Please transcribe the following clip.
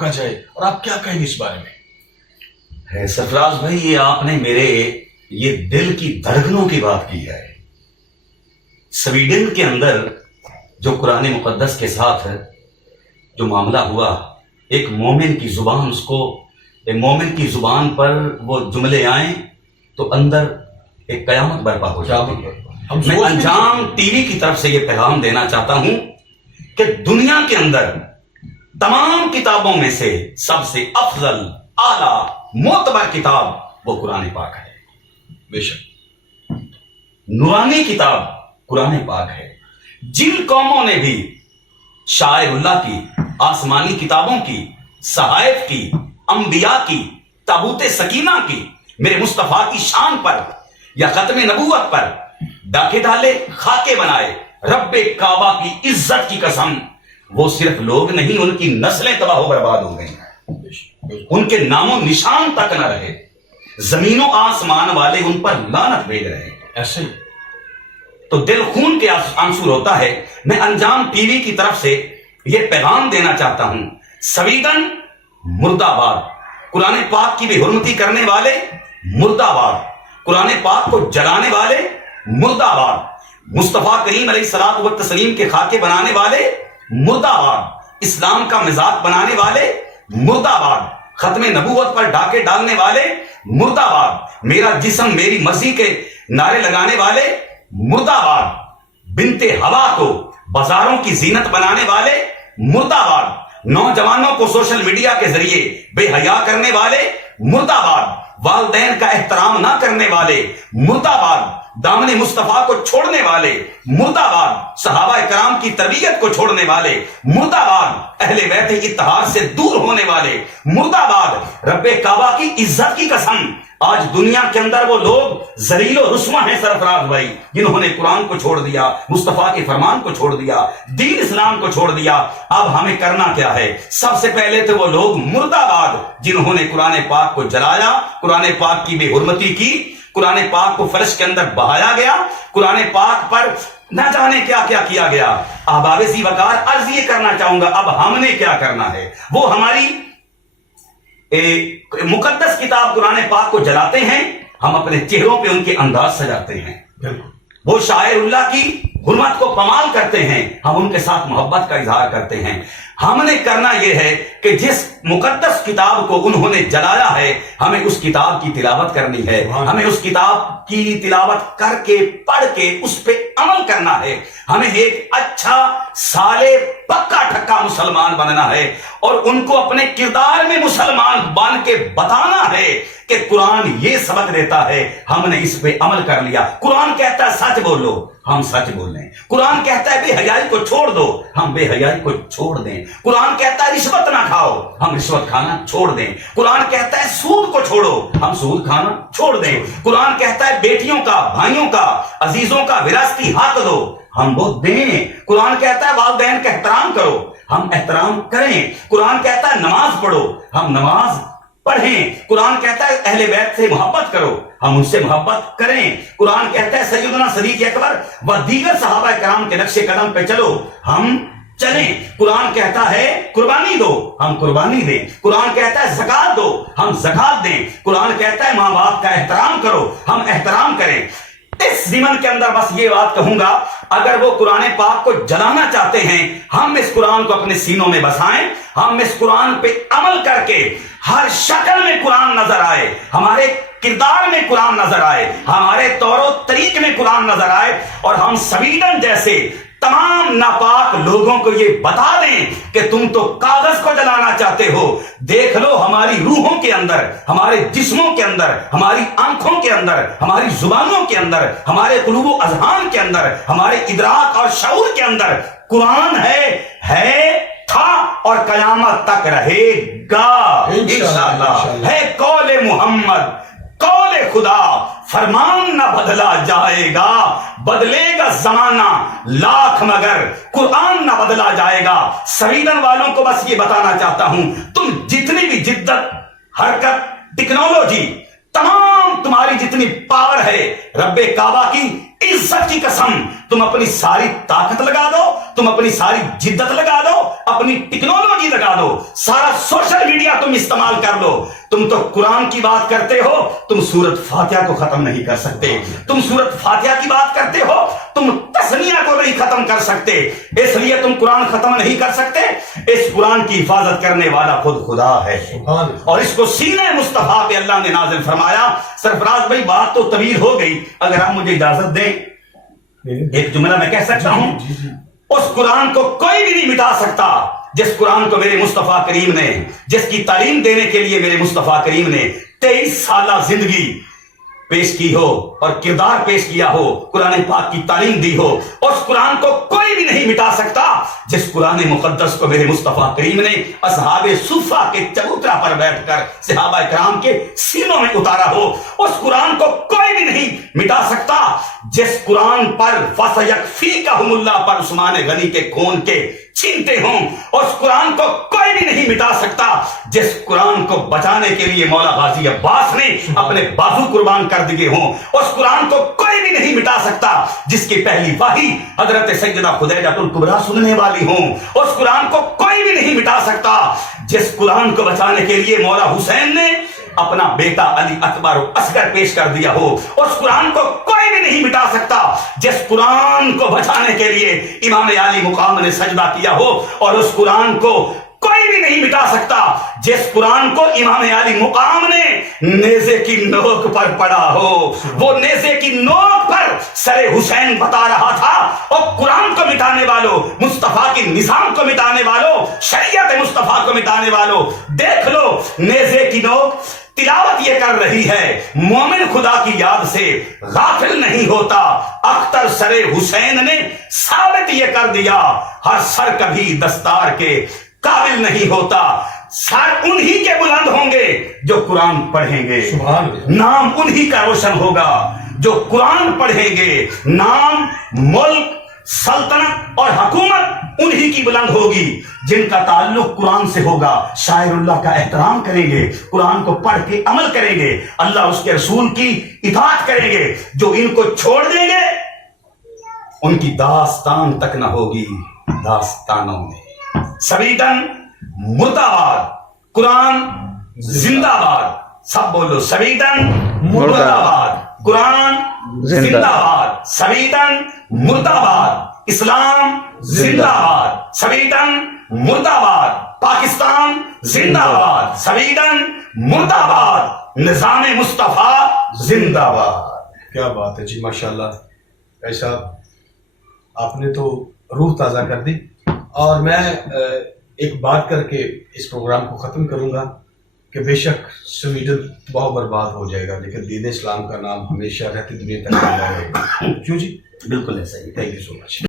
روکا جائے، اور آپ کیا کہیں گے اس بارے میں؟ سرفراز بھائی، یہ آپ نے میرے یہ دل کی دھڑکنوں کی بات کی ہے۔ سویڈن کے اندر جو قرآن مقدس کے ساتھ جو معاملہ ہوا، ایک مومن کی زبان، اس کو ایک مومن کی زبان پر وہ جملے آئیں تو اندر ایک قیامت برپا ہو جاتی ہے۔ میں انجام ٹی وی کی طرف سے یہ پیغام دینا چاہتا ہوں کہ دنیا کے اندر تمام کتابوں میں سے سب سے افضل، اعلی، معتبر کتاب وہ قرآن پاک ہے۔ بے شک نورانی کتاب قرآن پاک ہے۔ جن قوموں نے بھی شاعر اللہ کی، آسمانی کتابوں کی، صحائف کی، انبیاء کی، تابوت سکینہ کی، میرے مصطفیٰ کی شان پر یا ختم نبوت پر ڈاکے ڈالے، خاکے بنائے، رب کعبہ کی عزت کی قسم، وہ صرف لوگ نہیں، ان کی نسلیں تباہ و برباد ہو گئی، ان کے نام و نشان تک نہ رہے، زمین و آسمان والے ان پر لعنت بھیج رہے ہیں۔ ایسے تو دل خون کے آنسو ہوتا ہے۔ میں انجام ٹی وی کی طرف سے یہ پیغام دینا چاہتا ہوں، سویڈن مرد آباد، قرآن پاک کی بے حرمتی کرنے والے مرد آباد، قرآن پاک کو جلانے والے مرد آباد، مصطفیٰ کریم علیہ الصلوۃ والتسلیم کے خاکے بنانے والے مرد آباد، اسلام کا مذاق بنانے والے مرد آباد، ختم نبوت پر ڈاکے ڈالنے والے مرد آباد، میرا جسم میری مرضی کے نعرے لگانے والے مرد آباد، بنت ہوا کو بازاروں کی زینت بنانے والے مرد آباد، نوجوانوں کو سوشل میڈیا کے ذریعے بے حیا کرنے والے مرد آباد، والدین کا احترام نہ کرنے والے مرد آباد، دامن مصطفیٰ کو چھوڑنے والے مرد آباد، صحابہ کرام کی تربیت کو چھوڑنے والے مرد آباد، اہل بیت اتحاد سے دور ہونے والے مرد آباد، رب کعبہ کی عزت کی قسم، آج دنیا کے اندر وہ لوگ ذلیل و رسوا ہیں سرفراز بھائی، جنہوں نے قرآن کو چھوڑ دیا، مصطفیٰ کے فرمان کو چھوڑ دیا، دین اسلام کو چھوڑ دیا۔ اب ہمیں کرنا کیا ہے؟ سب سے پہلے تو وہ لوگ مرد آباد جنہوں نے قرآن پاک کو جلایا، قرآن پاک کی بے حرمتی کی، قرآن پاک کو فرش کے اندر بہایا گیا، قرآن پاک پر نہ جانے کیا کیا کیا گیا۔ احباب ذی وقار، عرض یہ کرنا چاہوں گا، اب ہم نے کیا کرنا ہے؟ وہ ہماری مقدس کتاب قرآن پاک کو جلاتے ہیں، ہم اپنے چہروں پہ ان کے انداز سجاتے ہیں، وہ شاعر اللہ کی حرمت کو پامال کرتے ہیں، ہم ان کے ساتھ محبت کا اظہار کرتے ہیں۔ ہم نے کرنا یہ ہے کہ جس مقدس کتاب کو انہوں نے جلایا ہے، ہمیں اس کتاب کی تلاوت کرنی ہے، ہمیں اس کتاب کی تلاوت کر کے، پڑھ کے اس پہ عمل کرنا ہے، ہمیں ایک اچھا صالح پکا ٹھکا مسلمان بننا ہے، اور ان کو اپنے کردار میں مسلمان بن کے بتانا ہے کہ قرآن یہ سبق دیتا ہے، ہم نے اس پہ عمل کر لیا۔ قرآن کہتا ہے سچ بولو، ہم سچ بولیں۔ قرآن کہتا ہے بے حیائی کو چھوڑ دو، ہم بے حیائی کو چھوڑ دیں۔ قرآن کہتا ہے رشوت نہ کھاؤ، ہم رشوت کھانا چھوڑ دیں۔ قرآن کہتا ہے سود کو چھوڑو، ہم سود کھانا چھوڑ دیں۔ قرآن کہتا ہے بیٹیوں کا، بھائیوں کا، عزیزوں کا وراثتی حق دو، ہم وہ دیں۔ قرآن کہتا ہے والدین کا احترام کرو، ہم احترام کریں۔ قرآن کہتا ہے نماز پڑھو، ہم نماز پڑھیں۔ قرآن کہتا ہے اہل بیت سے محبت کرو، ہم ان سے محبت کریں۔ قرآن کہتا ہے سیدنا صدیق اکبر و دیگر صحابہ کرام کے نقش قدم پہ چلو، ہم چلیں۔ قرآن کہتا ہے قربانی دو، ہم قربانی دیں۔ قرآن کہتا ہے زکات دو، ہم زکات دیں۔ قرآن کہتا ہے ماں باپ کا احترام کرو، ہم احترام کریں۔ اس زمن کے اندر بس یہ بات کہوں گا، اگر وہ قرآن پاک کو جلانا چاہتے ہیں، ہم اس قرآن کو اپنے سینوں میں بسائیں، ہم اس قرآن پہ عمل کر کے ہر شکل میں قرآن نظر آئے، ہمارے کردار میں قرآن نظر آئے، ہمارے طور و طریق میں قرآن نظر آئے، اور ہم سویڈن جیسے تمام ناپاک لوگوں کو یہ بتا دیں کہ تم تو کاغذ کو جلانا چاہتے ہو، دیکھ لو ہماری روحوں کے اندر، ہمارے جسموں کے اندر، ہماری آنکھوں کے اندر، ہماری زبانوں کے اندر، ہمارے قلوب و اذہان کے اندر، ہمارے ادراک اور شعور کے اندر قرآن ہے، تھا اور قیامت تک رہے گا انشاءاللہ۔ ہے قول محمد، قول خدا، فرمان نہ بدلا جائے گا، بدلے گا زمانہ لاکھ مگر قرآن نہ بدلا جائے گا۔ سویڈن والوں کو بس یہ بتانا چاہتا ہوں، تم جتنی بھی جدت، حرکت، ٹیکنالوجی، تمام تمہاری جتنی پاور ہے، رب کعبہ کی عزت کی قسم تم اپنی ساری طاقت لگا دو, تم اپنی ساری جدت لگا دو, اپنی ٹیکنالوجی لگا دو, سارا سوشل میڈیا تم استعمال کر لو, تم تو قرآن کی بات کرتے ہو, تم سورت فاتحہ کو ختم نہیں کر سکتے. تم سورت فاتحہ کی بات کرتے ہو, تم تسمیہ کو نہیں ختم کر سکتے. اس لیے تم قرآن ختم نہیں کر سکتے. اس قرآن کی حفاظت کرنے والا خود خدا ہے, اور اس کو سینہ مصطفیٰ پہ اللہ نے نازل فرمایا. سرفراز بھائی بات تو طویل ہو گئی, اگر آپ مجھے اجازت دیں ایک جملہ میں کہہ سکتا ہوں. اس قرآن کو کوئی بھی نہیں مٹا سکتا جس قرآن کو میرے مصطفیٰ کریم نے, جس کی تعلیم دینے کے لیے میرے مصطفیٰ کریم نے 23 سالہ زندگی پیش کی ہو اور کردار پیش کیا ہو, قرآن پاک کی تعلیم دی ہو. اس قرآن کو کوئی بھی نہیں مٹا سکتا جس قرآن مقدس کو میرے مصطفیٰ کریم نے اصحاب صفہ کے چبوترا پر بیٹھ کر صحابہ کرام کے سینوں میں اتارا ہو. اس قرآن کو کوئی بھی نہیں مٹا سکتا جس قرآن پر فَسَيَكْفِيكَهُمُ اللَّهُ پر عثمان غنی کے خون کے چھینٹے ہوں. اس قرآن کو کوئی بھی نہیں مٹا سکتا جس قرآن کو بچانے کے لیے مولا غازی عباس نے اپنے بازو قربان کر دیے ہوں. اس قرآن کو کوئی بھی نہیں مٹا سکتا جس کی پہلی وحی حضرت سیدہ خدیجہ الکبریٰ سننے والی ہوں. اس قرآن کو کوئی بھی نہیں مٹا سکتا جس قرآن کو بچانے کے لیے مولا حسین نے اپنا بیٹا علی اکبر و اصغر پیش کر دیا ہو. اس قرآن کو کوئی بھی نہیں مٹا سکتا جس قرآن کو بچانے کے لیے امام علی مقام نے سجدہ کیا ہو. اور اس قرآن کو کوئی بھی نہیں مٹا سکتا جس قرآن کو امام علی مقام نے نیزے کی نوک پر پڑھا ہو. وہ نیزے کی نوک پر سر حسین بتا رہا تھا. اور قرآن کو مٹانے والوں, مصطفیٰ کی نظام کو مٹانے والوں, شریعت مصطفیٰ کو مٹانے والوں, دیکھ لو نیزے کی نوک تلاوت یہ کر رہی ہے, مومن خدا کی یاد سے غافل نہیں ہوتا. اختر سر حسین نے ثابت یہ کر دیا, ہر سر کبھی دستار کے قابل نہیں ہوتا. سر انہی کے بلند ہوں گے جو قرآن پڑھیں گے, نام انہی کا روشن ہوگا جو قرآن پڑھیں گے. نام, ملک, سلطنت اور حکومت انہی کی بلند ہوگی جن کا تعلق قرآن سے ہوگا. شاعر اللہ کا احترام کریں گے, قرآن کو پڑھ کے عمل کریں گے, اللہ اس کے رسول کی اطاعت کریں گے. جو ان کو چھوڑ دیں گے ان کی داستان تک نہ ہوگی داستانوں میں. سویڈن مردہ باد, قرآن زندہ باد. سب بولو, سویڈن مردہ باد, قرآن زندہ باد. سویڈن مردہ باد, اسلام زندہ باد. سویڈن مردہ باد, پاکستان زندہ باد. سویڈن مردہ باد, نظام مصطفیٰ زندہ باد. کیا بات ہے جی, ماشاءاللہ. ایسا آپ نے تو روح تازہ کر دی. اور میں ایک بات کر کے اس پروگرام کو ختم کروں گا کہ بے شک سویڈن بہت برباد ہو جائے گا, لیکن دین اسلام کا نام ہمیشہ رہتی دنیا تک رہے گا. کیوں جی؟ بالکل ایسا ہی. Thank you so much.